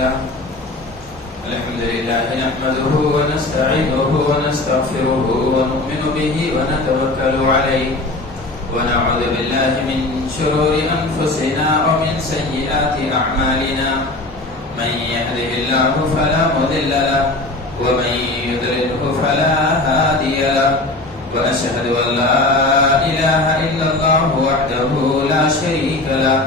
لله الحمد لله نحمده ونستعينه ونستغفره ونؤمن به ونتوكل عليه ونعوذ بالله من شرور أنفسنا ومن سيئات أعمالنا من يهده الله فلا مضل له ومن يضلله فلا هادي له وأشهد أن لا إله إلا الله وحده لا شريك له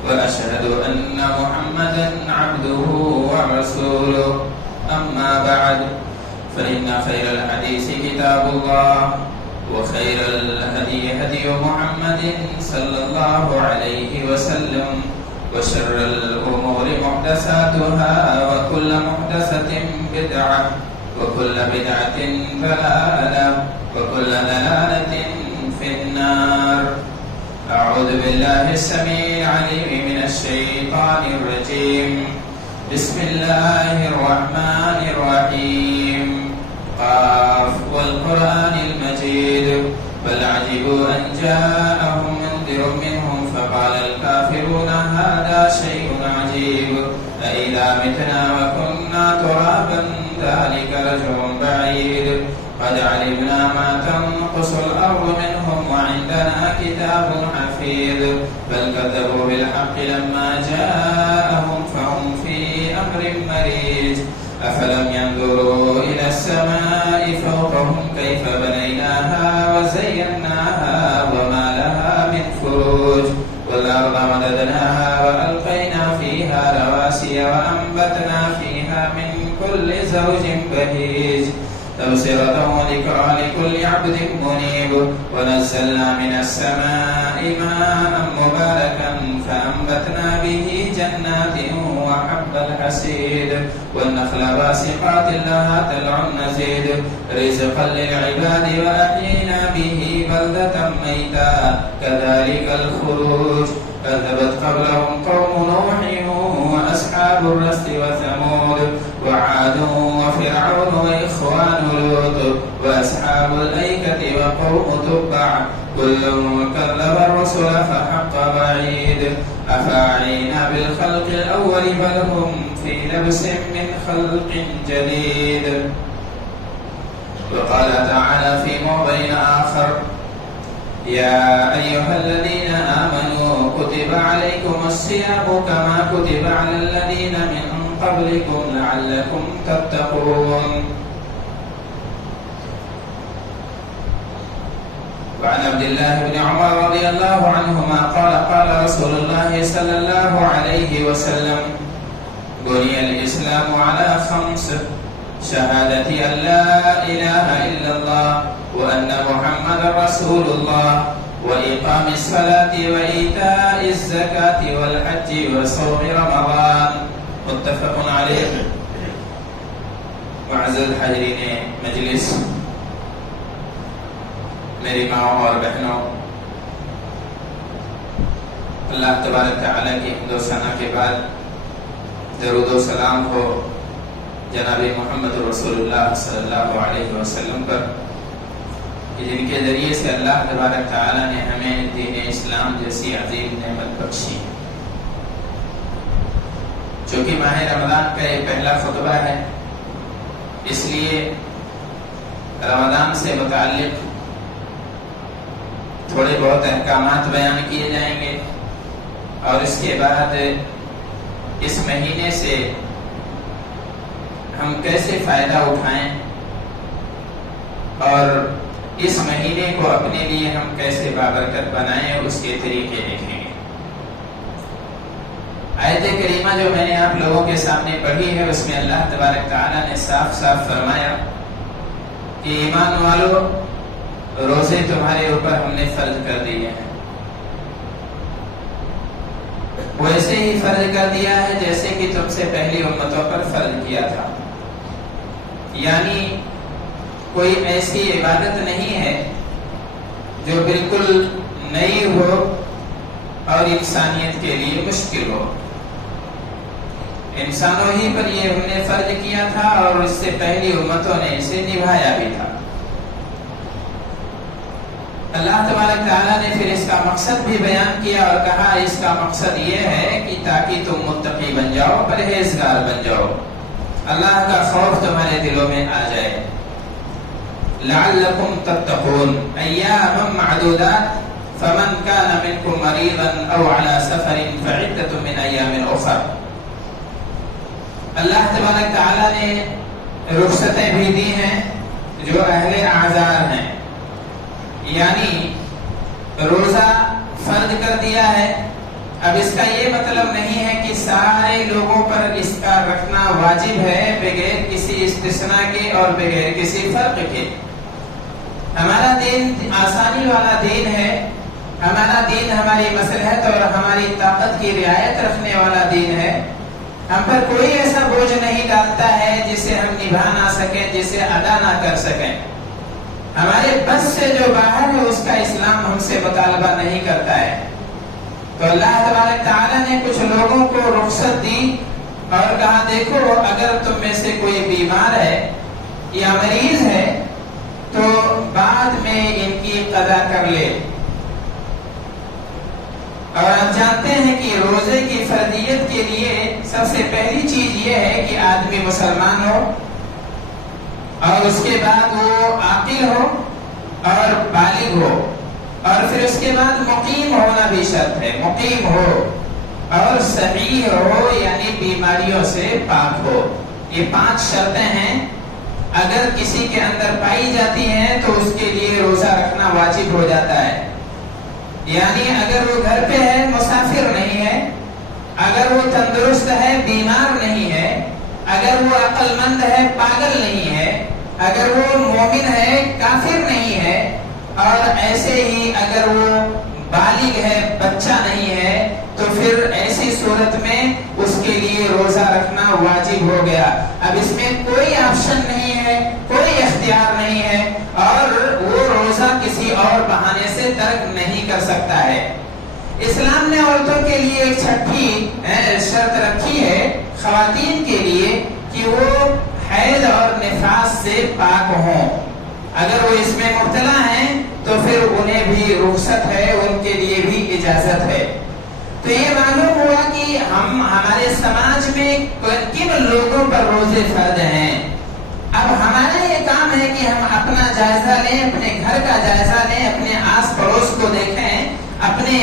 وأشهد أن محمدا عبده ورسوله أما بعد فإن خير الحديث كتاب الله وخير الهدي هدي محمد صلى الله عليه وسلم وشر الأمور محدثاتها وكل محدثة بدعة وكل بدعة ضلالة وكل ضلالة في النار. أعوذ بالله السميع العليم من الشيطان الرجيم. بسم الله الرحمن الرحيم. قاف والقرآن المجيد بل عجبوا أن جاءهم منذر منهم فقال الكافرون هذا شيء عجيب أإذا متنا وكنا ترابا ذلك رجع بعيد قد علمنا ما تنقص الأرض منهم وعندنا كتاب حفيظ بل كذبوا بالحق لما جاءهم فهم في أمر مريج أفلم ينظروا إلى السماء فوقهم كيف بنيناها وزيناها وما لها من فروج والأرض مددناها وألقينا فيها رواسي وأنبتنا فيها من كل زوج بهيج تبصرة وذكرى لكل عبد منيب ونزلنا من السماء ماء مباركا فأنبتنا به جنات وحب الحسيد والنخل باسقات لها طلع نضيد رزقا للعباد وأحيينا به بلدة ميتا كذلك الخروج كذبت قبلهم قوم نوح وأصحاب الرس وثمود وعاد وفرعون وإخوان لوط وأصحاب الأيكة وقوم تبع كل كذب الرسل فحق وعيد أفأعينا بالخلق الأول بل هم في لبس من خلق جديد. وقال تعالى في موضع آخر يا أيها الذين آمنوا كتب عليكم الصيام كما كتب على الذين من قبلكم لعلكم تتقون. وعن عبد الله بن عمر رضي الله عنهما قال قال رسول الله صلى الله عليه وسلم بني الإسلام على 5 شهادة أن لا إله إلا الله وأن محمد رسول الله وإقام الصلاة وإيتاء الزكاة والحج وصوم رمضان متفق عليه. معزز حاضرین مجلس، میری ماں اور بہنوں، اللہ تبارک تعالیٰ کی حمد و ثنا کے بعد درود و سلام ہو جناب محمد رسول اللہ صلی اللہ علیہ وسلم پر، جن کے ذریعے سے اللہ تبارک تعالیٰ نے ہمیں دین اسلام جیسی عظیم نعمت بخشی. چونکہ ماہ رمضان کا یہ پہلا خطبہ ہے، اس لیے رمضان سے متعلق تھوڑے بہت احکامات بیان کیے جائیں گے، اور اس کے بعد اس مہینے سے ہم کیسے فائدہ اٹھائیں اور اس مہینے کو اپنے لیے ہم کیسے بابرکت بنائیں اس کے طریقے دیکھیں گے. آیت کریمہ جو میں نے آپ لوگوں کے سامنے پڑھی ہے، اس میں اللہ تبارک تعالیٰ نے صاف صاف فرمایا کہ ایمان والو، روزے تمہارے اوپر ہم نے فرض کر دیے ہیں. ویسے ہی فرض کر دیا ہے جیسے کہ تم سے پہلی امتوں پر فرض کیا تھا. یعنی کوئی ایسی عبادت نہیں ہے جو بالکل نئی ہو اور انسانیت کے لیے مشکل ہو. انسانوں ہی پر یہ ہم نے فرض کیا تھا اور اس سے پہلی امتوں نے اسے نبھایا بھی تھا. اللہ تبارک تعالیٰ نے پھر اس کا مقصد بھی بیان کیا اور کہا اس کا مقصد یہ ہے کہ تاکہ تم متقی بن جاؤ، پرہیزگار بن جاؤ، اللہ کا خوف تمہارے دلوں میں آ جائے. لعلکم تتقون ایاما معدودات فمن كان منكم مريضا او على سفر فعدة من ایام اخر. اللہ تبارک تعالیٰ نے رخصتیں بھی دی ہیں جو اہل اعذار ہیں، یعنی روزہ فرض کر دیا ہے. اب اس کا یہ مطلب نہیں ہے کہ سارے لوگوں پر اس کا رکھنا واجب ہے بغیر کسی استثناء کے اور بغیر کسی فرق کے. ہمارا دین آسانی والا دین ہے، ہمارا دین ہماری مصلحت اور ہماری طاقت کی رعایت رکھنے والا دین ہے. ہم پر کوئی ایسا بوجھ نہیں ڈالتا ہے جسے ہم نبھا نہ سکیں، جسے ادا نہ کر سکیں. ہمارے بس سے جو باہر ہے اس کا اسلام ہم سے مطالبہ نہیں کرتا ہے. تو اللہ تبارک تعالیٰ نے کچھ لوگوں کو رخصت دی اور کہا دیکھو اگر تم میں سے کوئی بیمار ہے یا مریض ہے تو بعد میں ان کی قضا کر لے. اور آپ جانتے ہیں کہ روزے کی فرضیت کے لیے سب سے پہلی چیز یہ ہے کہ آدمی مسلمان ہو، اور اس کے بعد وہ عاقل ہو اور بالغ ہو، اور پھر اس کے بعد مقیم ہونا بھی شرط ہے. مقیم ہو اور صحیح ہو یعنی بیماریوں سے پاک ہو. یہ 5 شرطیں ہیں. اگر کسی کے اندر پائی جاتی ہیں تو اس کے لیے روزہ رکھنا واجب ہو جاتا ہے. یعنی اگر وہ گھر پہ ہے، مسافر نہیں ہے، اگر وہ تندرست ہے، بیمار نہیں ہے، اگر وہ عقل مند ہے، پاگل نہیں ہے، اگر وہ مومن ہے، کافر نہیں ہے، اور ایسے ہی اگر وہ بالغ ہے، بچہ نہیں ہے، تو پھر ایسی صورت میں اس کے لیے روزہ رکھنا واجب ہو گیا. اب اس میں کوئی آپشن نہیں ہے، کوئی اختیار نہیں ہے، اور وہ روزہ کسی اور بہانے سے ترک نہیں کر سکتا ہے. اسلام نے عورتوں کے لیے ایک چھٹی شرط رکھی ہے خواتین کے لیے کہ وہ حیض اور نفاس سے پاک ہوں. اگر وہ اس میں مبتلا ہیں تو پھر انہیں بھی رخصت ہے، ان کے لیے بھی اجازت ہے. تو یہ معلوم ہوا کہ ہمارے سماج میں کن لوگوں پر روزے فرض ہیں. اب ہمارا یہ کام ہے کہ ہم اپنا جائزہ لیں، اپنے گھر کا جائزہ لیں، اپنے آس پڑوس کو دیکھیں، اپنے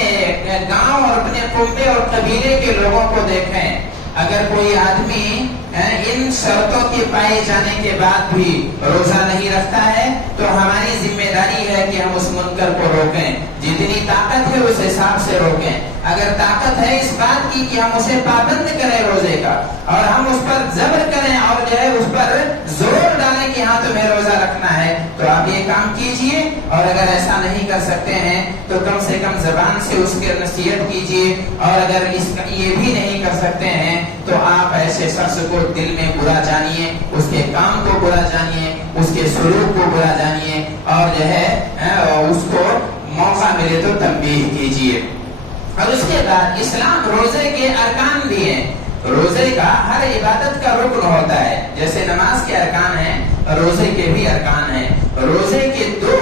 گاؤں اور اپنے کنبے اور قبیلے کے لوگوں کو دیکھیں. اگر کوئی آدمی ان شرطوں کے پائے جانے کے بعد بھی روزہ نہیں رکھتا ہے تو ہماری ذمہ داری ہے کہ ہم اس منکر کو روکیں. جتنی طاقت ہے اس حساب سے روکیں. اگر طاقت ہے اس بات کی کہ ہم اسے پابند کریں روزے کا، اور ہم اس پر زبر کریں اور جو ہے اس پر زور ڈالیں کہ ہاں تمہیں روزہ رکھنا ہے، تو آپ یہ کام کیجئے. اور اگر ایسا نہیں کر سکتے ہیں تو کم سے کم زبان سے اس کی نصیحت کیجئے. اور اگر یہ بھی نہیں کر سکتے ہیں تو آپ ایسے شخص کو دل میں برا جانیے، اس کے کام کو برا جانیے، اس کے سلوک کو برا جانیے، اور جو ہے اس کو موقع ملے تو تنبیہ کیجئے. اور اس کے بعد اسلام روزے کے ارکان بھی ہیں. روزے کا ہر عبادت کا رکن ہوتا ہے. جیسے نماز کے ارکان ہیں، روزے کے بھی ارکان ہیں. روزے کے 2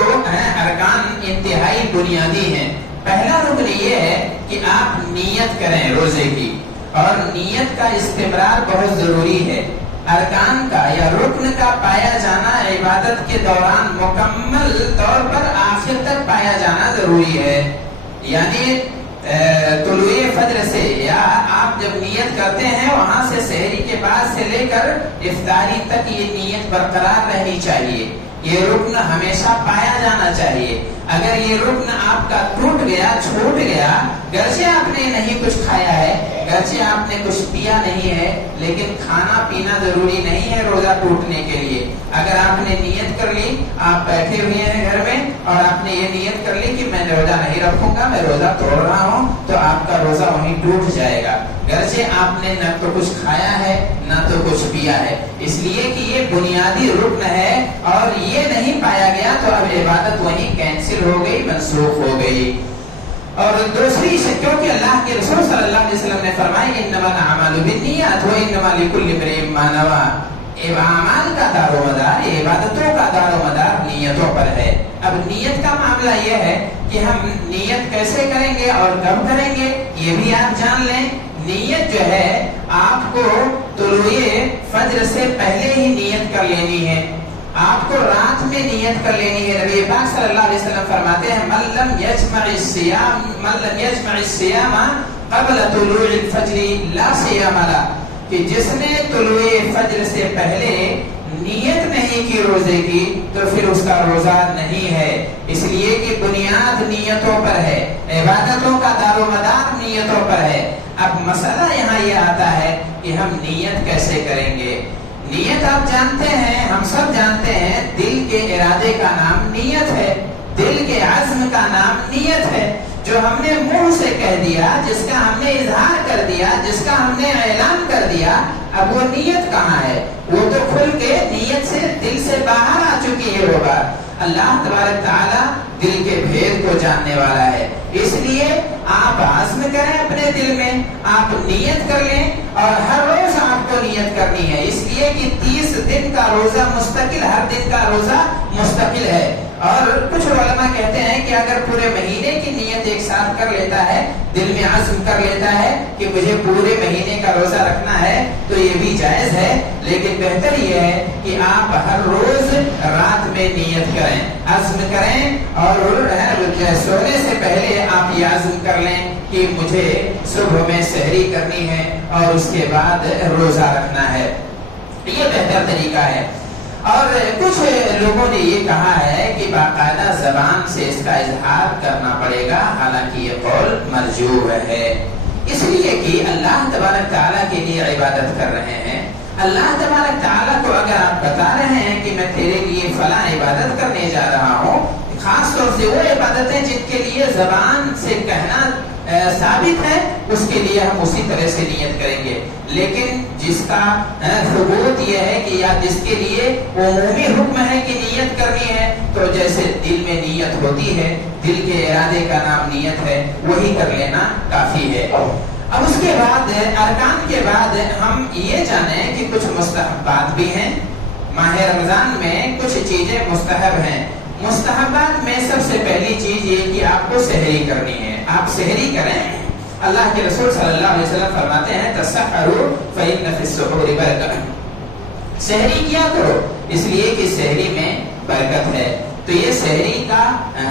ارکان انتہائی بنیادی ہیں. پہلا رکن یہ ہے کہ آپ نیت کریں روزے کی، اور نیت کا استمرار بہت ضروری ہے. ارکان کا یا رکن کا پایا جانا عبادت کے دوران مکمل طور پر آخر تک پایا جانا ضروری ہے. یعنی طلوع فجر سے یا آپ جب نیت کرتے ہیں وہاں سے سحری کے بعد سے لے کر افطاری تک یہ نیت برقرار رہنی چاہیے. یہ رکن ہمیشہ پایا جانا چاہیے. اگر یہ رکن آپ کا ٹوٹ گیا، چھوٹ گیا، گرچہ آپ نے نہیں کچھ کھایا ہے، گرچہ آپ نے کچھ پیا نہیں ہے، لیکن کھانا پینا ضروری نہیں ہے روزہ ٹوٹنے کے لیے. اگر آپ نے نیت کر لی، آپ بیٹھے ہوئے ہیں گھر میں اور آپ نے یہ نیت کر لی کہ میں روزہ نہیں رکھوں گا، میں روزہ توڑ رہا ہوں، تو آپ کا روزہ وہیں ٹوٹ جائے گا، گرچہ آپ نے نہ تو کچھ کھایا ہے نہ تو کچھ پیا ہے. اس لیے کہ یہ بنیادی رکن ہے، اور یہ نہیں پایا گیا تو اب عبادت وہیں کینسل ہو گئی، منسوخ ہو گئی. اور دوسری کیونکہ اللہ کے رسول صلی اللہ علیہ وسلم نے فرمایا انما الاعمال بالنیات وانما لکل امرئ ما نوى. اعمال کا دارومدار، عبادتوں کا دارومدار نیتوں پر ہے۔ اب نیت کا معاملہ یہ ہے کہ ہم نیت کیسے کریں گے اور کب کریں گے، یہ بھی آپ جان لیں۔ نیت جو ہے آپ کو طلوع فجر سے پہلے ہی نیت کر لینی ہے، آپ کو رات میں نیت کر لینی ہے۔ نبی پاک صلی اللہ علیہ وسلم فرماتے ہیں من لم یجمع الصیام قبل طلوع الفجر لا صیام له، کہ جس نے طلوع فجر سے پہلے نیت نہیں کی روزے کی تو پھر اس کا روزہ نہیں ہے، اس لیے کہ بنیاد نیتوں پر ہے، عبادتوں کا دارومدار نیتوں پر ہے۔ اب مسئلہ یہاں یہ آتا ہے کہ ہم نیت کیسے کریں گے۔ نیت آپ جانتے ہیں، ہم سب جانتے ہیں، دل کے ارادے کا نام نیت ہے، دل کے عزم کا نام نیت ہے۔ جو ہم نے منہ سے کہہ دیا، جس کا ہم نے اظہار کر دیا، جس کا ہم نے اعلان کر دیا، اب وہ نیت کہاں ہے؟ وہ تو کھل کے نیت سے دل سے باہر آ چکی ہے وہ بات۔ اللہ تبارک تعالیٰ دل کے بھید کو جاننے والا ہے، اس لیے آپ عزم کریں اپنے دل میں، آپ نیت کر لیں، اور ہر روز آپ کو نیت کرنی ہے، اس لیے کہ 30 دن کا روزہ مستقل، ہر دن کا روزہ مستقل ہے۔ اور کچھ علماء کہتے ہیں کہ اگر پورے مہینے کی نیت ایک ساتھ کر لیتا ہے، دل میں عزم کر لیتا ہے کہ مجھے پورے مہینے کا روزہ رکھنا ہے تو یہ بھی جائز ہے، لیکن بہتر یہ ہے کہ آپ ہر روز رات میں نیت کریں، عزم کریں، اور سونے سے پہلے آپ یہ عزم کر لیں کہ مجھے صبح میں سحری کرنی ہے اور اس کے بعد روزہ رکھنا ہے، یہ بہتر طریقہ ہے۔ اور کچھ لوگوں نے یہ کہا ہے کہ باقاعدہ زبان سے اس کا اظہار کرنا پڑے گا، حالانکہ یہ قول مرجوح ہے، اس لیے کہ اللہ تبارک تعالیٰ کے لیے عبادت کر رہے ہیں۔ اللہ تبارک تعالیٰ کو اگر آپ بتا رہے ہیں کہ میں تیرے لیے فلاں عبادت کرنے جا رہا ہوں، خاص طور سے وہ عبادتیں جن کے لیے زبان سے کہنا ثابت ہے، اس کے لیے ہم اسی طرح سے نیت کریں گے۔ لیکن جس کا ثبوت یہ ہے کہ یا جس کے لیے عمومی حکم ہے کہ نیت کرنی ہے، تو جیسے دل میں نیت ہوتی ہے، دل کے ارادے کا نام نیت ہے، وہی کر لینا کافی ہے۔ اب اس کے بعد ارکان کے بعد ہم یہ جانیں کہ کچھ مستحبات بھی ہیں۔ ماہ رمضان میں کچھ چیزیں مستحب ہیں۔ مستحبات میں سب سے پہلی چیز یہ کہ آپ کو سحری کرنی ہے، آپ سحری کریں۔ اللہ کے رسول صلی اللہ علیہ وسلم فرماتے ہیں تسحروا فإن فی السحور برکۃ، سحری کیا کرو اس لیے کہ سحری میں برکت ہے۔ تو یہ سحری کا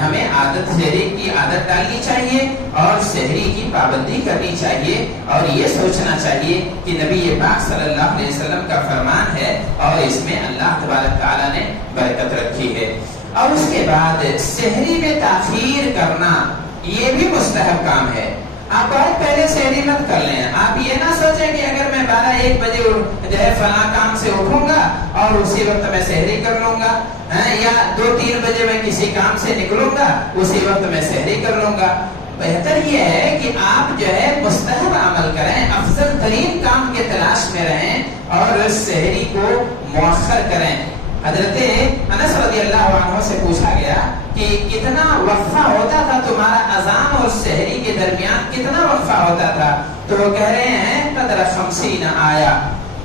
ہمیں سحری کی عادت ڈالنی چاہیے اور سحری کی پابندی کرنی چاہیے، اور یہ سوچنا چاہیے کہ نبی پاک صلی اللہ علیہ وسلم کا فرمان ہے اور اس میں اللہ تبارک تعالیٰ نے برکت رکھی ہے۔ اور اس کے بعد سحری میں تاخیر کرنا یہ بھی مستحب کام ہے۔ آپ بہت پہلے سحری مت کر لیں، آپ یہ نہ سوچیں کہ اگر میں 12-1 بجے جو ہے فلاں کام سے اٹھوں گا اور اسی وقت میں سحری کر لوں گا، یا 2-3 بجے میں کسی کام سے نکلوں گا اسی وقت میں سحری کر لوں گا۔ بہتر یہ ہے کہ آپ جو ہے مستحب عمل کریں، افضل ترین کام کے تلاش میں رہیں اور سحری کو مؤخر کریں۔ حضرت انس رضی اللہ عنہ سے پوچھا گیا کہ کتنا وقفہ ہوتا تھا تمہارا اذان اور سحری کے درمیان، کتنا وقفہ ہوتا تھا؟ تو وہ کہہ رہے ہیں قدر 50 آیا،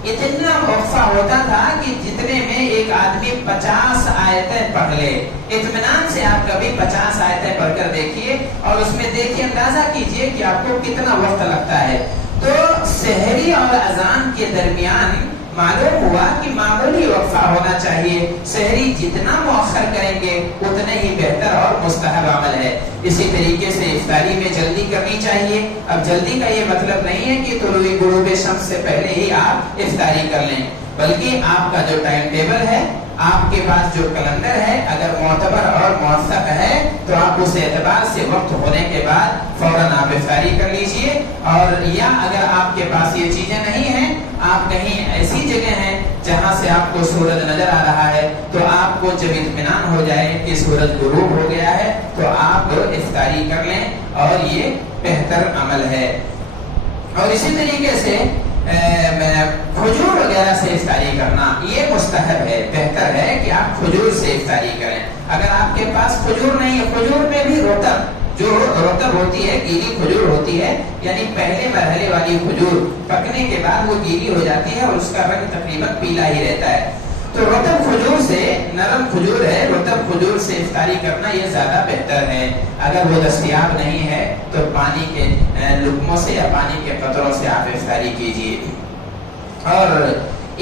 اتنا وقفہ ہوتا تھا کہ جتنے میں ایک آدمی 50 آیتیں پڑھ لے۔ اطمینان سے آپ کبھی 50 آیتیں پڑھ کر دیکھیے اور اس میں دیکھیے، اندازہ کیجئے کہ آپ کو کتنا وقت لگتا ہے۔ تو سحری اور اذان کے درمیان معلوم ہوا کہ معمولی وقفہ ہونا چاہیے، سحری جتنا مؤخر کریں گے اتنے ہی بہتر اور مستحب عمل ہے۔ اسی طریقے سے افطاری میں جلدی کرنی چاہیے۔ اب جلدی کا یہ مطلب نہیں ہے کہ طلوع غروب شمس سے پہلے ہی آپ افطاری کر لیں، بلکہ آپ کا جو ٹائم ٹیبل ہے، آپ کے پاس جو کیلنڈر ہے، اگر معتبر اور موثق ہے تو آپ اس اعتبار سے وقت ہونے کے بعد فوراً آپ افطاری کر لیجئے۔ اور یا اگر آپ کے پاس یہ چیزیں نہیں ہیں، آپ کہیں ایسی جگہ ہیں جہاں سے آپ کو سورج نظر آ رہا ہے، تو آپ کو جب اطمینان ہو جائے کہ سورج غروب ہو گیا ہے تو آپ افطاری کر لیں، اور یہ بہتر عمل ہے۔ اور اسی طریقے سے کھجور وغیرہ سے افطاری کرنا یہ مستحب ہے، بہتر ہے کہ آپ کھجور سے افطاری کریں۔ اگر آپ کے پاس کھجور نہیں ہے، کھجور میں بھی روتب، جو رطب ہوتی ہے، گیلی کھجور ہوتی ہے، یعنی پہلے مرحلے والی کھجور پکنے کے بعد وہ گیلی ہو جاتی ہے اور اس کا رنگ تقریباً پیلا ہی رہتا ہے. تو رطب کھجور سے، نرم کھجور ہے، رطب کھجور سے افطاری کرنا یہ زیادہ بہتر ہے. اگر وہ دستیاب نہیں ہے تو پانی کے لقموں سے یا پانی کے قطروں سے آپ افطاری کیجیے. اور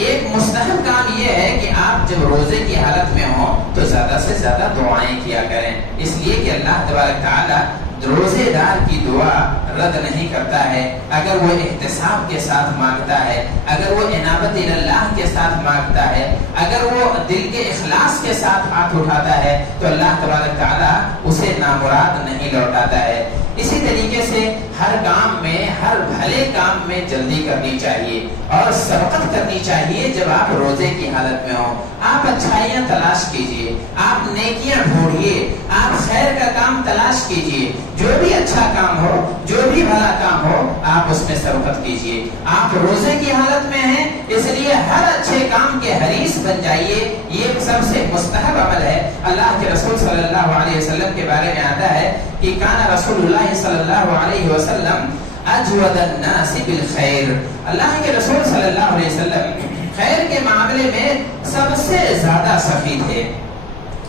ایک مستحب کام یہ ہے کہ آپ جب روزے کی حالت میں ہوں تو زیادہ سے زیادہ دعائیں کیا کریں، اس لیے کہ اللہ تبارک تعالی روزے دار کی دعا رد نہیں کرتا ہے. اگر وہ احتساب کے ساتھ مانگتا ہے، اگر وہ انابت اللہ کے ساتھ مانگتا ہے، اگر وہ دل کے اخلاص کے ساتھ ہاتھ اٹھاتا ہے تو اللہ تبارک تعالی اسے نامراد نہیں لوٹاتا ہے. اسی طریقے سے ہر کام میں، ہر بھلے کام میں جلدی کرنی چاہیے اور سبقت کرنی چاہیے. جب آپ روزے کی حالت میں ہوں آپ اچھائیاں تلاش کیجیے، آپ نیکیاں ڈھونڈیے، آپ خیر کا کام تلاش کیجیے. جو بھی اچھا کام ہو، جو بھی بھلا کام ہو، آپ اس میں سبقت کیجیے. آپ روزے کی حالت میں ہیں اس لیے ہر اچھے کام کے حریص بن جائیے. یہ سب سے مستحب عمل ہے. اللہ کے رسول صلی اللہ علیہ وسلم کے بارے میں آتا ہے کہ کان رسول اللہ صلی اللہ علیہ وسلم اجود الناس بالخیر. اللہ کے رسول صلی اللہ علیہ وسلم خیر کے معاملے میں سب سے زیادہ سخی تھے.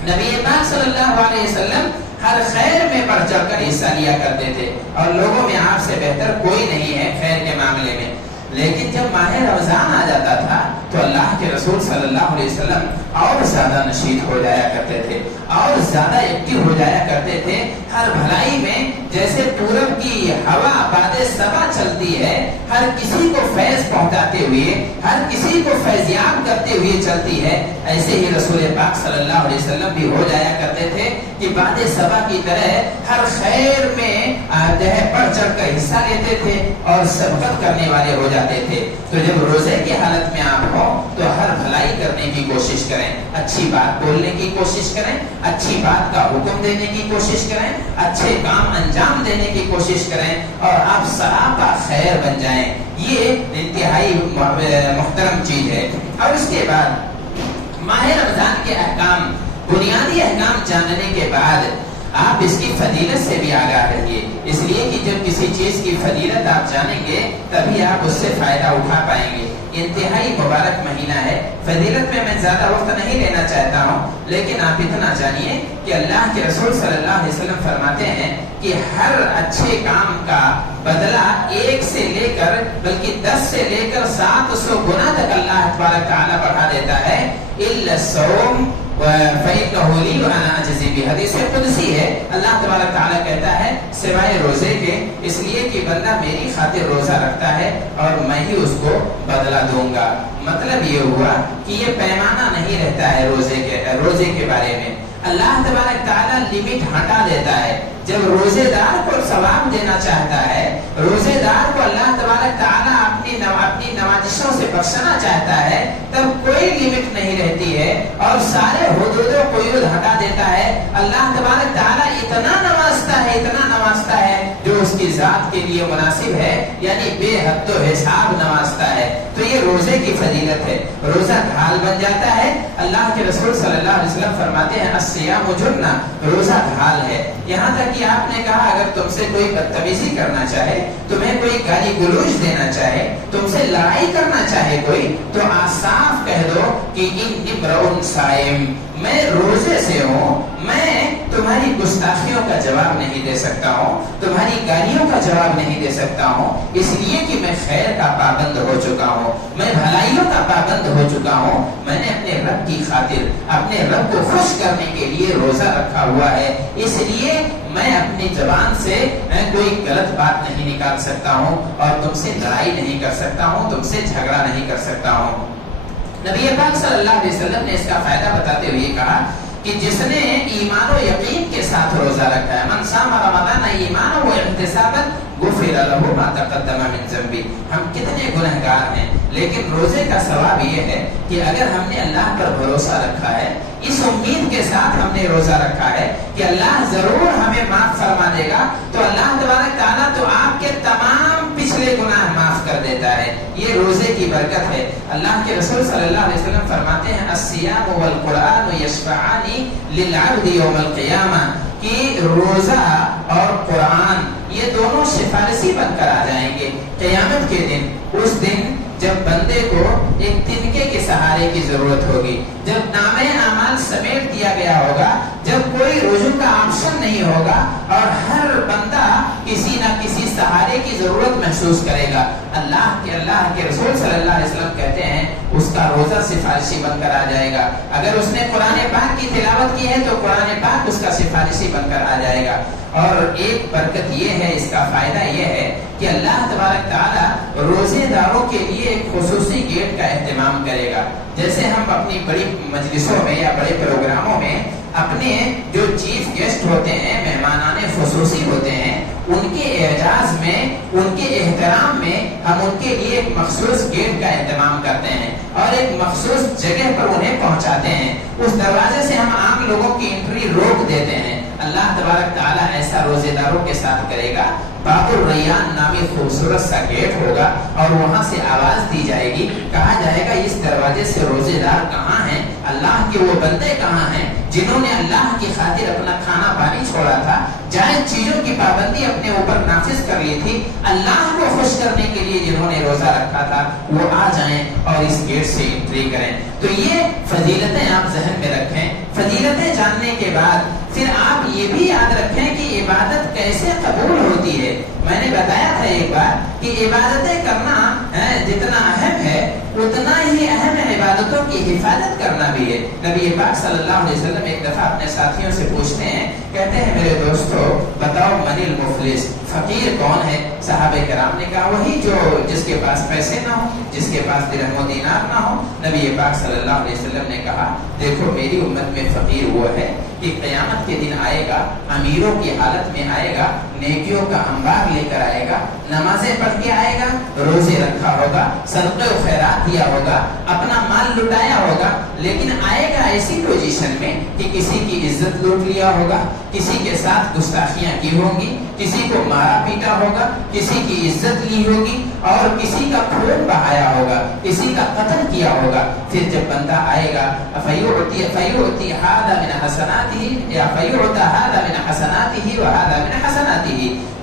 نبی پاک صلی اللہ علیہ وسلم ہر خیر میں بڑھ چڑھ کر حصہ لیا کرتے تھے اور لوگوں میں آپ سے بہتر کوئی نہیں ہے خیر کے معاملے میں. لیکن جب ماہ رمضان آ جاتا تھا تو اللہ کے رسول صلی اللہ علیہ وسلم اور زیادہ نشیط ہو جایا کرتے تھے، اور زیادہ ایکٹیو ہو جایا کرتے تھے ہر بھلائی میں. جیسے پورب کی ہوا باد صبا چلتی ہے، ہر کسی کو فیض پہنچاتے ہوئے، ہر کسی کو فیضیاب کرتے ہوئے چلتی ہے، ایسے ہی رسول پاک صلی اللہ علیہ وسلم بھی ہو جایا کرتے تھے کہ باد صبا کی طرح ہر خیر میں بڑھ چڑھ کر حصہ لیتے تھے اور سبقت کرنے والے ہو جاتے تھے. تو جب روزے کی حالت میں آپ ہوں تو ہر بھلائی کرنے کی کوشش کریں، اچھی بات بولنے کی کوشش کریں، اچھی بات کا حکم دینے کی کوشش کریں، اچھے کام انجام دینے کی کوشش کریں اور آپ سراپا خیر بن جائیں. یہ انتہائی محترم چیز ہے. اور اس کے بعد ماہ رمضان کے احکام، بنیادی احکام جاننے کے بعد آپ اس کی فضیلت سے بھی آگاہ رہیے. اس لیے کہ جب کسی چیز کی فضیلت آپ جانیں گے تبھی آپ اس سے فائدہ اٹھا پائیں گے. انتہائی مبارک مہینہ ہے. فضیلت میں زیادہ وقت نہیں لینا چاہتا ہوں، لیکن آپ اتنا جانیے کہ اللہ کے رسول صلی اللہ علیہ وسلم فرماتے ہیں کہ ہر اچھے کام کا بدلہ 1 سے لے کر بلکہ 10 سے لے کر 700 گنا تک اللہ تبارک تعالیٰ بڑھا دیتا ہے. الا الصوم فإنه لي وأنا أجزي به. حدیث قدسی ہے. اللہ تبارک تعالیٰ کہتا ہے سوائے روزے کے، اس لیے کہ بندہ میری خاطر روزہ رکھتا ہے اور میں ہی اس کو بدلہ دوں گا. مطلب یہ ہوا کہ یہ پیمانہ نہیں رہتا ہے روزے کے بارے میں. اللہ تبارک تعالیٰ لمٹ ہٹا دیتا ہے. جب روزے دار کو ثواب دینا چاہتا ہے، روزے دار کو اللہ تبارک تعالیٰ اپنی نوازشوں سے بخشنا چاہتا ہے، تب کوئی لمٹ نہیں رہتی ہے اور سارے حدود و قیود ہٹا دیتا ہے. اللہ تبارک تعالیٰ اتنا نوازتا ہے جو اس کی ذات کے لیے مناسب ہے، یعنی بے حد و حساب نوازتا ہے. تو یہ روزے کی فضیلت ہے. روزہ ڈھال بن جاتا ہے. اللہ کے رسول صلی اللہ علیہ وسلم فرماتے ہیں الصیام جنہ، روزہ ڈھال ہے. یہاں تک کہ آپ نے کہا اگر تم سے کوئی بدتمیزی کرنا چاہے، تمہیں کوئی گالی گلوچ دینا چاہے، تم سے لڑائی کرنا چاہے کوئی، تو صاف کہہ دو کہ امرؤ صائم، میں روزے سے ہوں، میں تمہاری گستاخیوں کا جواب نہیں دے سکتا ہوں، تمہاری گالیوں کا جواب نہیں دے سکتا ہوں، اس لیے کہ میں خیر کا پابند ہو چکا ہوں، میں بھلائیوں کا پابند ہو چکا ہوں. میں نے اپنے رب کی خاطر، اپنے رب کو خوش کرنے کے لیے روزہ رکھا ہوا ہے. اس لیے میں اپنی زبان سے کوئی غلط بات نہیں نکال سکتا ہوں اور تم سے لڑائی نہیں کر سکتا ہوں، تم سے جھگڑا نہیں کر سکتا ہوں. نبی پاک صلی اللہ علیہ وسلم نے اس کا فائدہ بتاتے ہوئے کہا کہ جس نے ایمان و یقین کے ساتھ روزہ رکھا ہے، من صام رمضان ایمانا و احتسابا غفر له ما تقدم من ذنبه. ہم کتنے گنہگار ہیں، لیکن روزے کا ثواب یہ ہے کہ اگر ہم نے اللہ پر بھروسہ رکھا ہے، اس امید کے ساتھ ہم نے روزہ رکھا ہے کہ اللہ ضرور ہمیں معاف فرما دے گا، تو اللہ تبارک تعالیٰ تو آپ کے تمام پچھلے گناہ معاف کر دیتا ہے. یہ روزے کی برکت ہے. اللہ کے رسول صلی اللہ علیہ وسلم فرماتے ہیں الصیام والقرآن یشفعان للعبد یوم القیامہ. کہ روزہ اور قرآن یہ دونوں سفارشی بن کر آ جائیں گے قیامت کے دن. اس دن جب بندے کو ایک تنکے کے سہارے کی ضرورت ہوگی، جب نامے اعمال سمیٹ دیا گیا ہوگا، جب کوئی رجوع کا آپشن نہیں ہوگا اور ہر بندہ کسی نہ کسی سہارے کی ضرورت محسوس کرے گا. اللہ کے رسول صلی اللہ علیہ وسلم کہتے ہیں اس کا روزہ سفارشی بن کر آ جائے گا. اگر اس نے قرآن پاک کی تلاوت کی ہے تو قرآن پاک اس کا سفارشی بن کر آ جائے گا. اور ایک برکت یہ ہے، اس کا فائدہ یہ ہے کہ اللہ تبارک تعالیٰ روزے داروں کے لیے ایک خصوصی گیٹ کا اہتمام کرے گا. جیسے ہم اپنی بڑی مجلسوں میں یا بڑے پروگراموں میں اپنے جو چیف گیسٹ ہوتے ہیں، مہمانان خصوصی ہوتے ہیں، ان کے اعزاز میں، ان کے احترام میں ہم ان کے لیے ایک مخصوص گیٹ کا اہتمام کرتے ہیں اور ایک مخصوص جگہ پر انہیں پہنچاتے ہیں. اس دروازے سے ہم عام لوگوں کی انٹری روک دیتے ہیں. اللہ تبارک تعالیٰ ایسا روزے داروں کے ساتھ کرے گا. باب الریان نامی خوبصورت سا گیٹ ہوگا اور وہاں سے آواز دی جائے گی، کہا جائے گا اس دروازے سے روزے دار کہاں ہیں، اللہ کے وہ بندے کہاں ہیں جنہوں نے اللہ کی خاطر اپنا کھانا پانی چھوڑا تھا، جائز چیزوں کی پابندی اپنے اوپر نافذ کر لی تھی، اللہ کو خوش کرنے کے لیے جنہوں نے روزہ رکھا تھا، وہ آ جائیں اور اس گیٹ سے انٹری کریں. تو یہ فضیلتیں آپ ذہن میں رکھیں. فضیلتیں جاننے کے بعد پھر آپ یہ بھی یاد رکھیں کہ عبادت کیسے قبول ہوتی ہے. میں نے بتایا تھا ایک بار کہ عبادتیں کرنا جتنا اہم ہے اتنا ہی اہم ہے عبادتوں کی حفاظت کرنا بھی ہے. نبی پاک صلی اللہ علیہ وسلم ایک دفعہ اپنے ساتھیوں سے پوچھتے ہیں، کہتے ہیں میرے دوستو بتاؤ من المفلس، فقیر کون ہے؟ صحابہ کرام نے کہا وہی جو جس کے پاس پیسے نہ ہو، جس کے پاس درہم و دینار نہ ہو. نبی پاک صلی اللہ علیہ وسلم نے کہا دیکھو میری امت میں فقیر وہ ہے کہ قیامت کے دن آئے گا، امیروں کی حالت میں آئے گا، نیکیوں کا انبار لے کر آئے گا، نمازیں پڑھ کے آئے گا، روزے رکھا ہوگا، صدقے و خیرات دیا ہوگا، اپنا مال لٹایا ہوگا، لیکن آئے گا ایسی پوزیشن میں کہ کسی کی عزت لوٹ لیا ہوگا، کسی کے ساتھ گستاخیاں کی ہوں گی، کسی کو مارا پیٹا ہوگا، کسی کی عزت لی ہوگی اور کسی کا خون بہایا ہوگا، کسی کا قتل کیا ہوگا. پھر جب بندہ آئے گا فیؤتی ھذا من حسناتہ یا فیؤتی ھذا من حسناتہ وھذا من حسناتہ،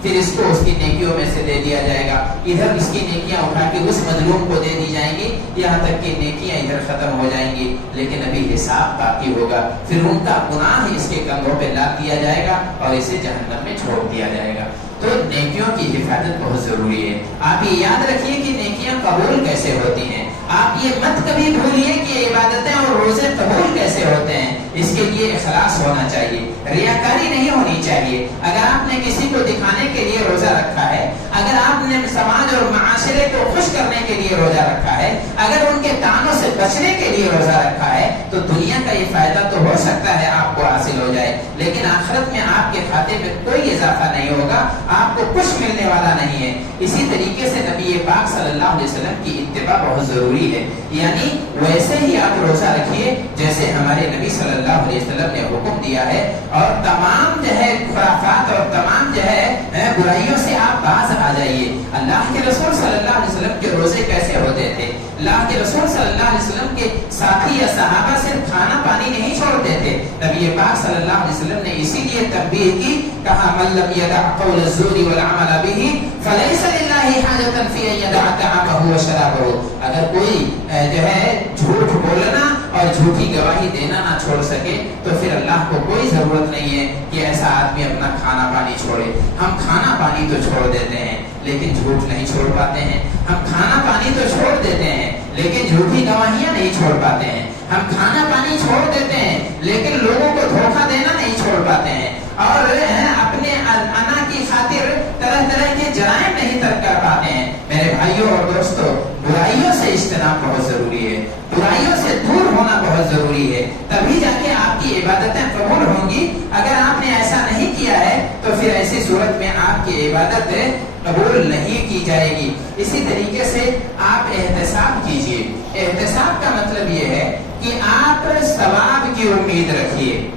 پھر اس کو اس کی نیکیوں میں سے دے دیا جائے گا. ادھر اس کی نیکیاں اٹھا کے اس مظلوم کو دے دی جائیں گی، یہاں تک کہ نیکیاں ادھر ختم ہو جائیں گی، لیکن ابھی حساب باقی ہوگا. پھر ان کا گناہ اس کے کندھوں پہ لاد دیا جائے گا اور اسے جہنم میں چھوڑ دیا جائے گا. تو نیکیوں کی حفاظت بہت ضروری ہے. آپ یہ یاد رکھیے کہ نیکیاں قبول کیسے ہوتی ہیں. آپ یہ مت کبھی بھولیے کہ عبادتیں اور روزے قبول کیسے ہوتے ہیں. اس کے لیے اخلاص ہونا چاہیے، ریاکاری نہیں ہونی چاہیے. اگر آپ نے کسی کو دکھانے کے لیے روزہ رکھا ہے، اگر آپ نے سماج اور معاشرے کو خوش کرنے کے لیے روزہ رکھا ہے، اگر ان کے تانوں سے بچنے کے لیے روزہ رکھا ہے، تو دنیا کا یہ فائدہ تو ہو سکتا ہے آپ کو حاصل ہو جائے، لیکن آخرت میں آپ کے کھاتے میں کوئی اضافہ نہیں ہوگا، آپ کو کچھ ملنے والا نہیں ہے. اسی طریقے سے نبی پاک صلی اللہ علیہ وسلم کی اتباع بہت ضروری ہے. یعنی ویسے ہی آپ روزہ رکھیے جیسے ہمارے نبی صلی اللہ علیہ وسلم نے حکم دیا ہے، اور تمام جو ہے خرافات اور تمام جو ہے برائیوں سے آپ باز آ جائیے. اللہ کے رسول صلی اللہ علیہ وسلم کے روزے کیسے ہوتے تھے؟ اللہ کے رسول صلی اللہ علیہ وسلم کے ساتھی یا صحابہ صرف کھانا پانی نہیں چھوڑتے تھے. نبی پاک صلی اللہ علیہ وسلم نے اسی لیے تنبیہ کی، کہا من لم يدع قول الزور والعمل به فليس لله حاجة في ان يدع طعامه وشرابه. اگر کوئی جو ہے جھوٹ بولنا اور جھوٹی گواہی دینا نہ چھوڑ سکے تو پھر اللہ کو کوئی ضرورت نہیں ہے کہ ایسا آدمی اپنا کھانا پانی چھوڑے. ہم کھانا پانی تو چھوڑ دیتے ہیں لیکن جھوٹ نہیں چھوڑ پاتے ہیں. ہم کھانا پانی تو چھوڑ دیتے ہیں لیکن جھوٹی گواہیاں نہیں چھوڑ پاتے ہیں. ہم کھانا پانی چھوڑ دیتے ہیں لیکن لوگوں کو دھوکہ دینا نہیں چھوڑ پاتے ہیں، اور اپنے انا کی خاطر طرح طرح کے جرائم نہیں ترک کر پاتے ہیں. میرے بھائیوں اور دوستوں، برائیوں سے اجتناب بہت ضروری ہے، برائیوں سے دور ہونا بہت ضروری ہے، تبھی جا کے آپ کی عبادتیں قبول ہوں گی. اگر آپ نے ایسا نہیں کیا ہے تو پھر ایسی صورت میں آپ کی عبادت قبول نہیں کی جائے گی. اسی طریقے سے آپ احتساب کیجئے. احتساب کا مطلب یہ ہے کہ آپ ثواب کی امید رکھیے.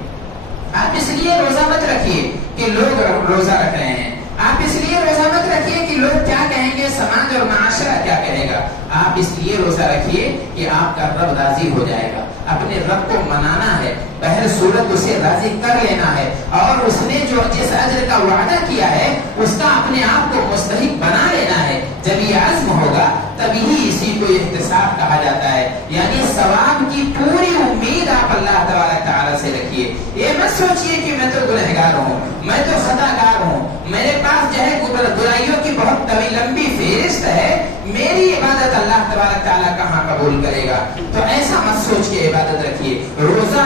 آپ اس لیے روزہ مت رکھیے کہ لوگ روزہ رکھ رہے ہیں، آپ اس لیے روزہ مت رکھیے کہ لوگ کیا کہیں گے، سماج اور معاشرہ کیا کہے گا. آپ اس لیے روزہ رکھیے کہ آپ کا رب راضی ہو جائے گا. اپنے رب کو منانا ہے. بہر صورت اسے راضی کر لینا ہے، اور اس نے جو جس اجر کا وعدہ کیا ہے اس کا اپنے آپ کو مستحق بنا لینا ہے۔ جب یہ عزم ہوگا تبھی اسی کو احتساب کہا جاتا ہے، یعنی ثواب کی پوری امید آپ اللہ تبارک تعالیٰ سے رکھیے۔ یہ مت سوچئے کہ میں تو گنہگار ہوں، میں تو خطا کار ہوں، میرے پاس جو ہے برائیوں کی بہت طویل لمبی فہرست ہے، میری عبادت اللہ تبارک تعالیٰ کہاں قبول کرے گا؟ تو ایسا مت سوچ کے عبادت رکھیے۔ روزہ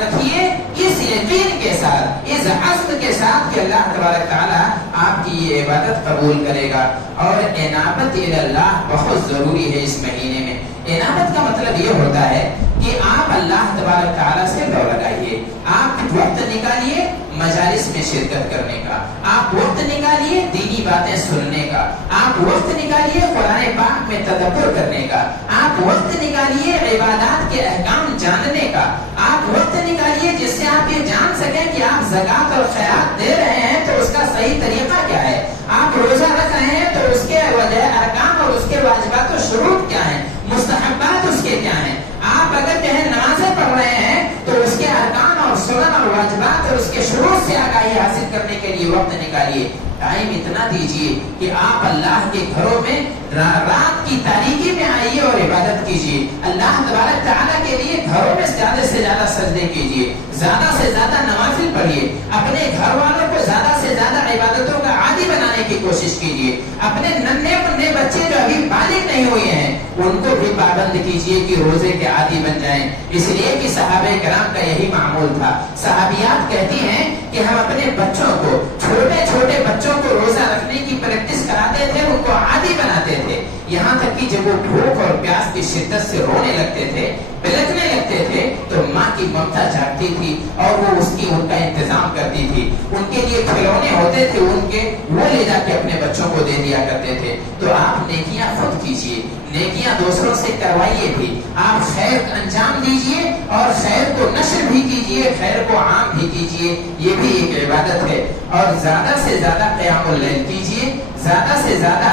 رکھیے اس یقین کے ساتھ، اس عزم کے ساتھ کہ اللہ تبارک تعالیٰ آپ کی یہ عبادت قبول کرے گا۔ اور انابت اللہ بہت ضروری ہے اس مہینے میں۔ انابت کا مطلب یہ ہوتا ہے کہ آپ اللہ تبارک تعالیٰ سے لو لگائیے، آپ وقت نکالیے مجالس میں شرکت کرنے کا، آپ وقت نکالیے دینی باتیں سننے کا، آپ وقت نکالیے قرآن پاک میں تدبر کرنے کا، آپ وقت نکالیے عبادات کے احکام جاننے کا، آپ وقت نکالیے جس سے آپ یہ جان سکیں کہ آپ زکوٰۃ اور خیرات دے رہے ہیں تو اس کا صحیح طریقہ کیا ہے، آپ روزہ رکھ رہے ہیں تو اس کے احکام اور اس کے واجبات و شروط کیا ہیں، مستحبات اس کے کیا ہیں، آپ اگر جو ہے نمازیں پڑھ رہے ہیں تو اس کے ارکان اور سنن اور واجبات اور اس کے شروط سے آگاہی حاصل کرنے کے لیے وقت نکالیے۔ ٹائم اتنا دیجیے کہ آپ اللہ کے گھروں میں رات کی تاریکی میں آئیے اور عبادت کیجیے، اللہ تبارک تعالیٰ کے لیے گھروں میں زیادہ سے زیادہ سجدے کیجیے، زیادہ سے زیادہ نوافل پڑھیے، اپنے گھر والوں کو زیادہ سے زیادہ عبادتوں کا عادی بنانے کی کوشش کیجیے، اپنے ننھے منھے بچے جو ابھی بالغ نہیں ہوئے ہیں ان کو بھی پابند کیجیے کہ روزے کے عادی بن جائیں، اس لیے کہ صحابہ کرام کا یہی معمول تھا۔ صحابیات کہتی ہیں کہ ہم اپنے بچوں کو، چھوٹے چھوٹے بچوں کو روزہ رکھنے کی پریکٹس کراتے تھے، ان کو عادی بناتے تھے، یہاں تک کہ جب وہ بھوک اور پیاس کی شدت سے رونے لگتے تھے، بلکنے لگتے تھے تو ماں کی ممتا جاگتی تھی اور وہ ان کا انتظام کرتی تھی، ان کے لیے کھلونے ہوتے تھے ان کے، وہ لے جا کے اپنے بچوں کو دے دیا کرتے تھے۔ تو آپ نیکیاں خود کیجیے، نیکیاں دوسروں سے کروائیے بھی، آپ خیر انجام دیجیے اور خیر کو نشر بھی کیجیے، خیر کو عام بھی کیجیے، یہ بھی ایک عبادت ہے۔ اور زیادہ سے زیادہ قیام اللیل کیجیے، زیادہ سے زیادہ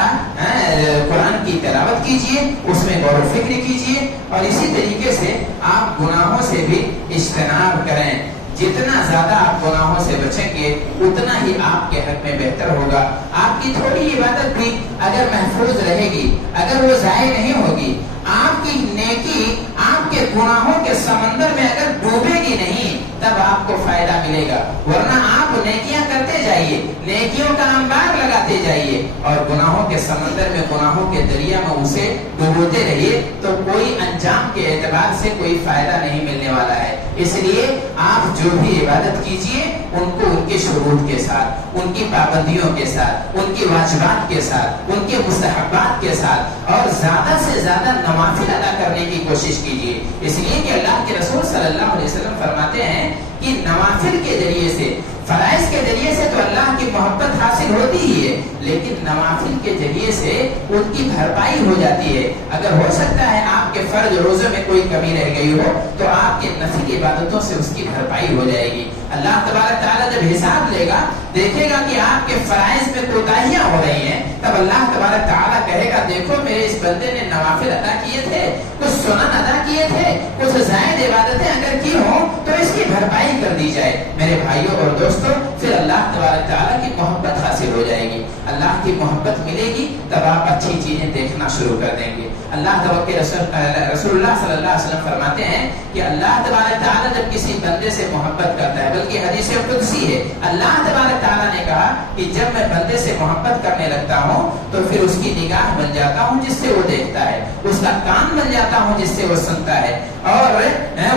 قرآن کی تلاوت کیجیے، اس میں غور و فکر کیجیے، اور اسی طریقے سے آپ گناہوں سے بھی اجتناب کریں۔ جتنا زیادہ آپ گناہوں سے بچیں گے اتنا ہی آپ کے حق میں بہتر ہوگا۔ آپ کی تھوڑی عبادت بھی اگر محفوظ رہے گی، اگر وہ ضائع نہیں ہوگی، آپ کی نیکی آپ کے گناہوں کے سمندر میں اگر ڈوبے گی نہیں تب آپ کو فائدہ ملے گا، ورنہ آپ نیکیاں کرتے جائیے، نیکیوں کا انبار لگاتے جائیے اور گناہوں کے سمندر میں، گناہوں کے دریا میں اسے ڈبوتے رہیے تو کوئی انجام کے اعتبار سے کوئی فائدہ نہیں ملنے والا ہے۔ اس لیے آپ جو بھی عبادت کیجیے ان کو ان کے شروط کے ساتھ، ان کی پابندیوں کے ساتھ، ان کی واجبات کے ساتھ، ان کے مستحبات کے ساتھ، اور زیادہ سے زیادہ نوافل ادا کرنے کی کوشش کیجیے۔ اس لیے کہ اللہ کے رسول صلی اللہ علیہ وسلم فرماتے ہیں کہ نوافل کے ذریعے سے، فرائض کے ذریعے سے تو اللہ کی محبت حاصل ہوتی ہی ہے، لیکن نوافل کے ذریعے سے ان کی بھرپائی ہو جاتی ہے۔ اگر ہو سکتا ہے آپ کے فرض روزوں میں کوئی کمی رہ گئی ہو تو آپ کے نفلی عبادتوں سے اس کی بھرپائی ہو جائے گی۔ اللہ تبارک تعالیٰ جب حساب لے گا، دیکھے گا کہ آپ کے فرائض میں کوتاہیاں ہو رہی ہیں، تب اللہ تبارک تعالیٰ کہے گا دیکھو میرے اس بندے نے نوافل ادا کیے تھے، کچھ سنن ادا کیے تھے، کچھ زائد عبادتیں اگر کی ہوں تو اس کی بھرپائی کر دی جائے۔ میرے بھائیوں اور دوستوں، پھر اللہ تبارک تعالیٰ کی محبت حاصل ہو جائے گی۔ اللہ کی محبت ملے گی تب آپ اچھی چیزیں دیکھنا شروع کر دیں گے۔ اللہ تبارک رسول اللہ صلی اللہ علیہ وسلم فرماتے ہیں کہ اللہ تبارک تعالیٰ جب کسی بندے سے محبت کرتا ہے، بلکہ حدیث قدسی ہے، اللہ تبارک تعالیٰ نے کہا کہ جب میں بندے سے محبت کرنے لگتا ہوں تو پھر اس کی نگاہ بن جاتا ہوں جس سے وہ دیکھتا ہے، اس کا کان بن جاتا ہوں جس سے وہ سنتا ہے، اور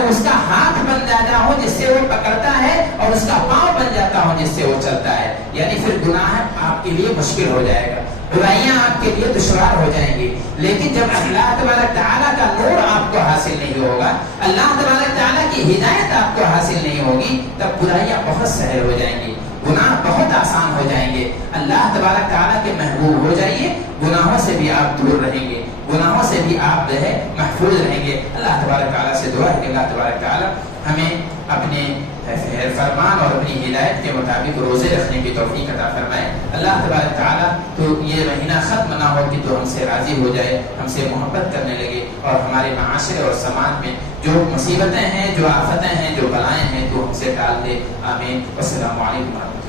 اس کا ہاتھ بن جاتا ہوں جس سے وہ پکڑتا ہے، اور اس کا پاؤں بن جاتا ہوں جس سے وہ چلتا ہے۔ یعنی پھر گناہ آپ کے لیے مشکل ہو جائے گا، برائیاں آپ کے لیے دشوار ہو جائیں گی۔ لیکن جب اللہ تبارک تعالیٰ کا نور آپ کو حاصل نہیں ہوگا، اللہ تبارک تعالیٰ کی ہدایت آپ کو حاصل نہیں ہوگی، تب برائیاں بہت سہل ہو جائیں گی، گناہ بہت آسان ہو جائیں گے۔ اللہ تبارک تعالیٰ کے محبوب ہو جائیے، گناہوں سے بھی آپ دور رہیں گے، گناہوں سے بھی آپ جو ہے محفوظ رہیں گے۔ اللہ تبارک تعالیٰ سے دعا ہے کہ اللہ تبارک تعالیٰ ہمیں اپنے فرمان اور اپنی ہدایت کے مطابق روزے رکھنے کی توفیق عطا فرمائے. اللہ تبارک تعالیٰ تو یہ مہینہ ختم نہ ہو کہ تو ہم سے راضی ہو جائے, ہم سے محبت کرنے لگے, اور ہمارے معاشرے اور سماج میں جو مصیبتیں ہیں, جو آفتیں ہیں, جو بلائیں ہیں, تو ہم سے ٹال دے. آمین. السلام علیکم ورحمۃ اللہ.